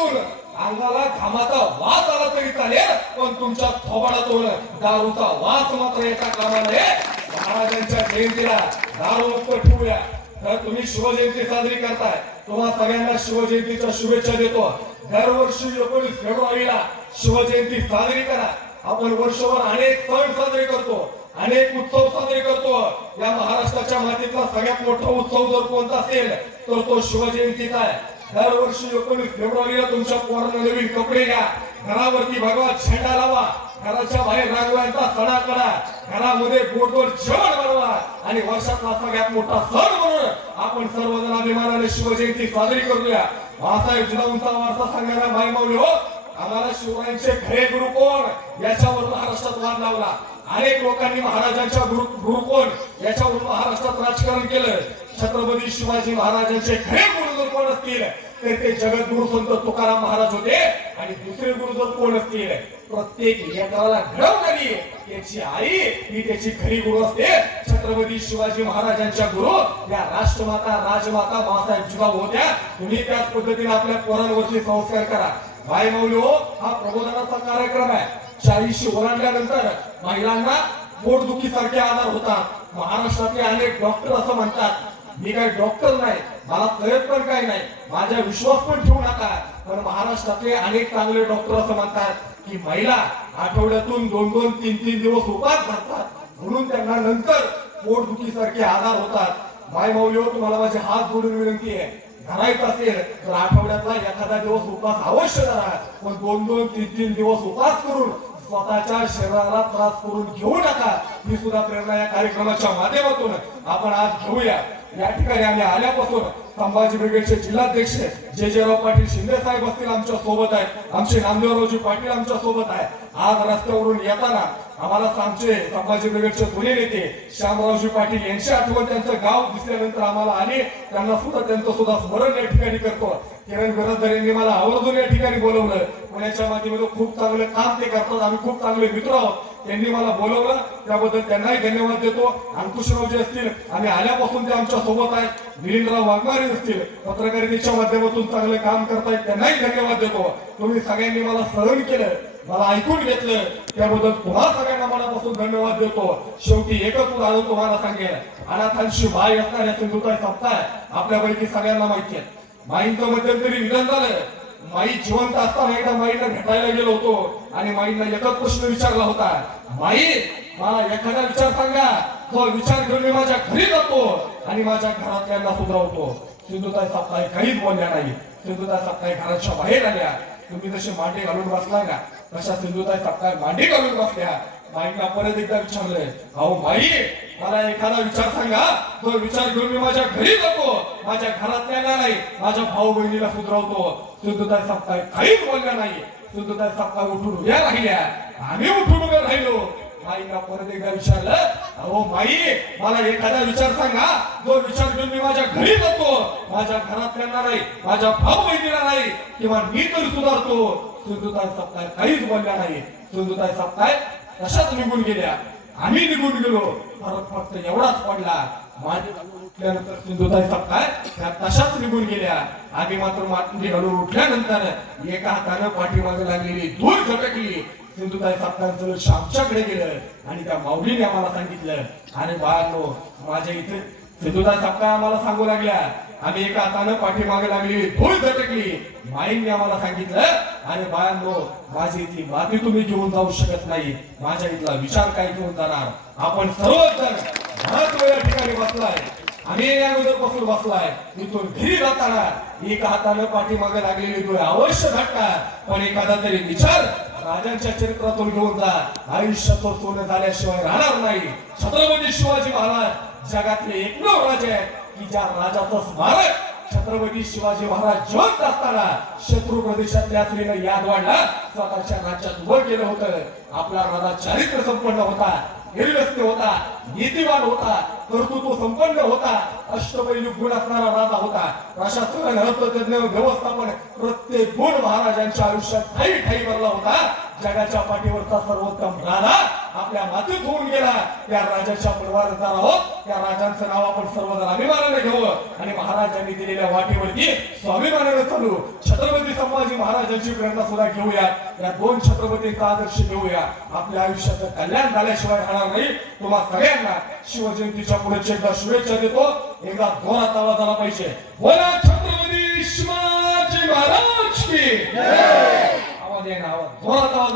बसून अंगाला घामाचा वास आला तरी चालेल, पण तुमच्या थोबाडातून दारूचा वास मात्र येता कामा नये. महाराजांच्या जयंतीला दारू मुक्त ठेवूया. तर तुम्ही शिवजयंती साजरी करताय, तुम्हा सगळ्यांना शिवजयंतीच्या शुभेच्छा देतो. दरवर्षी 19 फेब्रुवारीला शिवजयंती साजरी करा. आपण वर्षभर अनेक सण साजरे करतो, अनेक उत्सव साजरे करतो. या महाराष्ट्राच्या मातीतला सगळ्यात मोठा उत्सव जर कोणता असेल तर तो शिवजयंतीचा आहे. दरवर्षी 19 फेब्रुवारीला तुमच्या पोरांना नवीन कपडे घ्या, घरावरती भगवा झेंडा लावा, घराच्या बाहेर रांगोळ्यांचा सडा करा, घरामध्ये गोडगोड जेवण बनवा आणि वर्षातला सगळ्यात मोठा सण म्हणून आपण सर्वजण अभिमानाने शिवजयंती साजरी करूया. बाळासाहेब जिजाऊंचा वारसा सांगणारा मायमाऊली हो, आम्हाला शिवरायांचे खरे गुरु कोण याच्यावर महाराष्ट्रात वाद लावला. अनेक लोकांनी महाराजांच्या गुरु कोण याच्यावर महाराष्ट्रात राजकारण केलं. छत्रपती शिवाजी महाराजांचे खरे गुरु जर कोण असतील तर ते जगद्गुरु संत तुकाराम महाराज होते. आणि दुसरे गुरु जर कोण असतील, प्रत्येक लेकराला घडवणारी त्याची आई ही त्याची खरी गुरु असते. छत्रपती शिवाजी महाराजांच्या गुरु या राष्ट्रमाता राजमाता बाळासाहेब जिजाऊ होत्या. तुम्ही त्याच पद्धतीने आपल्या पोरांवरती संस्कार करा. मायमाऊली हो, हा प्रबोधनाचा कार्यक्रम आहे. 40 ओलांडल्यानंतर महिलांना पोटदुखी सारखे आजार होतात. महाराष्ट्रातले अनेक डॉक्टर असं म्हणतात, मी काही डॉक्टर नाही, मला कळत पण काही नाही, माझ्या विश्वास पण ठेवू नका, पण महाराष्ट्रातले अनेक चांगले डॉक्टर असं म्हणतात की महिला आठवड्यातून 2-2, 3-3 दिवस उपास धरतात, म्हणून त्यांना नंतर पोटदुखी सारखे आजार होतात. मायमाऊली हो, तुम्हाला माझे हात जोडून विनंती आहे, धरायचं असेल तर आठवड्यातला एखादा दिवस उपास अवश्य धरा, पण 2-2, 3-3 दिवस उपास करून स्वतःच्या शरीराला त्रास करून घेऊ नका. ही सुद्धा प्रेरणा या कार्यक्रमाच्या माध्यमातून आपण आज घेऊया. या ठिकाणी आम्ही आल्यापासून संभाजी ब्रिगेडचे जिल्हाध्यक्ष जे पाटील शिंदे साहेब असतील आमच्या सोबत आहेत, आमचे नामदेवरावजी पाटील आमच्या सोबत आहे. आज रस्त्यावरून येताना आम्हाला आमचे संभाजी ब्रिगेडचे जुने नेते श्यामरावजी पाटील यांची आठवण त्यांचं गाव दिसल्यानंतर आम्हाला आली. त्यांना सुद्धा त्यांचं सुद्धा स्मरण या ठिकाणी करतो. किरण बिराजदार यांनी मला आवर्जून या ठिकाणी बोलवलं. पुण्याच्या माध्यमातून खूप चांगलं काम ते करतात, आम्ही खूप चांगले मित्र आहोत. त्यांनी मला बोलवलं, त्याबद्दल त्यांनाही धन्यवाद देतो. अंकुशरावजी असतील, आम्ही आल्यापासून ते आमच्या सोबत आहेत. मिलिंदराव वाघमारे असतील, पत्रकारितेच्या माध्यमातून चांगले काम करतायत, त्यांनाही धन्यवाद देतो. तुम्ही सगळ्यांनी मला सहन केलं, मला ऐकून घेतलं, त्याबद्दल तुम्हाला सगळ्यांना मनापासून धन्यवाद देतो. शेवटी एकच उदाहरण तुम्हाला सांगेल, अनाथांची माय असणाऱ्या सिंधुताई सप्ताह आपल्यापैकी सगळ्यांना माहिती आहे. माईंचं मध्यंतरी निधन झालं. माई जिवंत असताना एकदा माईंना भेटायला गेलो होतो आणि माईंना एकच प्रश्न विचारला होता, माई मला एखादा विचार सांगा, तो विचार घेऊन मी माझ्या घरी जातो आणि माझ्या घरातल्यांना सुधरवतो. सिंधुताई सप्ताह काहीच बोलल्या नाही. सिंधुताई सप्ताह घराच्या बाहेर आल्या. तुम्ही जसे मांडी घालून बसलाय ना, तशा सिंधुताई सप्ताह मांडी घालून बसल्या. माईंना परत एकदा विचारलंय, अहो माई मला एखादा विचार सांगा, तो विचार घेऊन मी माझ्या घरी जातो, माझ्या घरातल्याला नाही, माझ्या भाऊ बहिणीला सुधरवतो. सिंधुताई सप्ताह काहीच बोलल्या नाही. सिंधुताई सप्ताह उठून उभ्या राहिल्या, आम्ही उठून उभे राहिलो. माईंना परत एकदा विचारलं, अहो माई मला एखादा विचार सांगा, जो विचार घेऊन मी माझ्या घरी जातो, माझ्या घरातल्यांना नाही, माझ्या भाऊ बहिणीला नाही, किंवा मी तरी सुधारतो. सिंधुताई सप्ताह काहीच बोलल्या नाही. सिंधुताई सप्ताह तशाच निघून गेल्या, आम्ही निघून गेलो. फरक फक्त एवढाच पडला, मांडी घालून उठल्यानंतर सिंधुताई सप्ताह त्या तशाच निघून गेल्या. आम्ही मात्र मांडी घालून उठल्यानंतर एका हातानं पाठीमागे लागलेली धूळ झटकली. सिंधुताई सप्ताहांचं लक्ष आमच्याकडे गेलं आणि त्या माऊलीने आम्हाला सांगितलं, अरे बाळांनो माझ्या इथे सिंधुताई सप्ताह आम्हाला सांगू लागल्या. आम्ही एका हातानं पाठीमागे लागलेली धूळ झटकली. माईंनी आम्हाला सांगितलं, अरे बाळांनो माझी इथली माती तुम्ही घेऊन जाऊ शकत नाही, माझ्या इथला विचार काय घेऊन जाणार. आपण सर्वजण घरात या ठिकाणी बसलाय, आम्ही अगोदर बसून बसलाय. इथून घरी जाताना एका हातानं पाठीमागे लागलेली धूळ अवश्य झटका, पण एखादा तरी विचार राजांच्या चरित्रातून घेऊन जा. आयुष्यात सोनं झाल्याशिवाय राहणार नाही. छत्रपती शिवाजी महाराज जगातले एकमेव राजे आहेत की ज्या राजाचं स्मारक छत्रपती शिवाजी महाराज जिवंत असताना शत्रू प्रदेशातल्या स्त्रीनं याद वाढला, स्वतःच्या राज्यात उभं केलं होतं. आपला राजा चारित्र्य संपन्न होता, निर्व्यसनी होता, नीतिवान होता, कर्तृत्व संपन्न होता, अष्टपैलू गुण असणारा राजा होता. प्रशासन, अर्थतज्ञ, व्यवस्थापन प्रत्येक गुण महाराजांच्या आयुष्यात ठाई ठाई भरला होता. जगाच्या पाठीवरचा सर्वोत्तम राजा आपल्या मातीत होऊन गेला त्या राजाच्या परिवारदार आहोत. त्या राजांचं नाव आपण सर्वजण अभिमानाने घेऊ आणि महाराजांनी दिलेल्या वाटेवरती स्वाभिमानाने चालू. छत्रपती संभाजी महाराजांची प्रेरणा सुद्धा घेऊया. या दोन छत्रपतींचा आदर्श घेऊया. आपल्या आयुष्याचं कल्याण झाल्याशिवाय राहणार नाही. तुम्हा सगळ्यांना शिवजयंतीच्या पुढे एकदा शुभेच्छा देतो. एकदा जोरात आवाज आला पाहिजे. बोला छत्रपती शिवाजी महाराज की आवाज आहे ना, आवाज जोरात आवाज.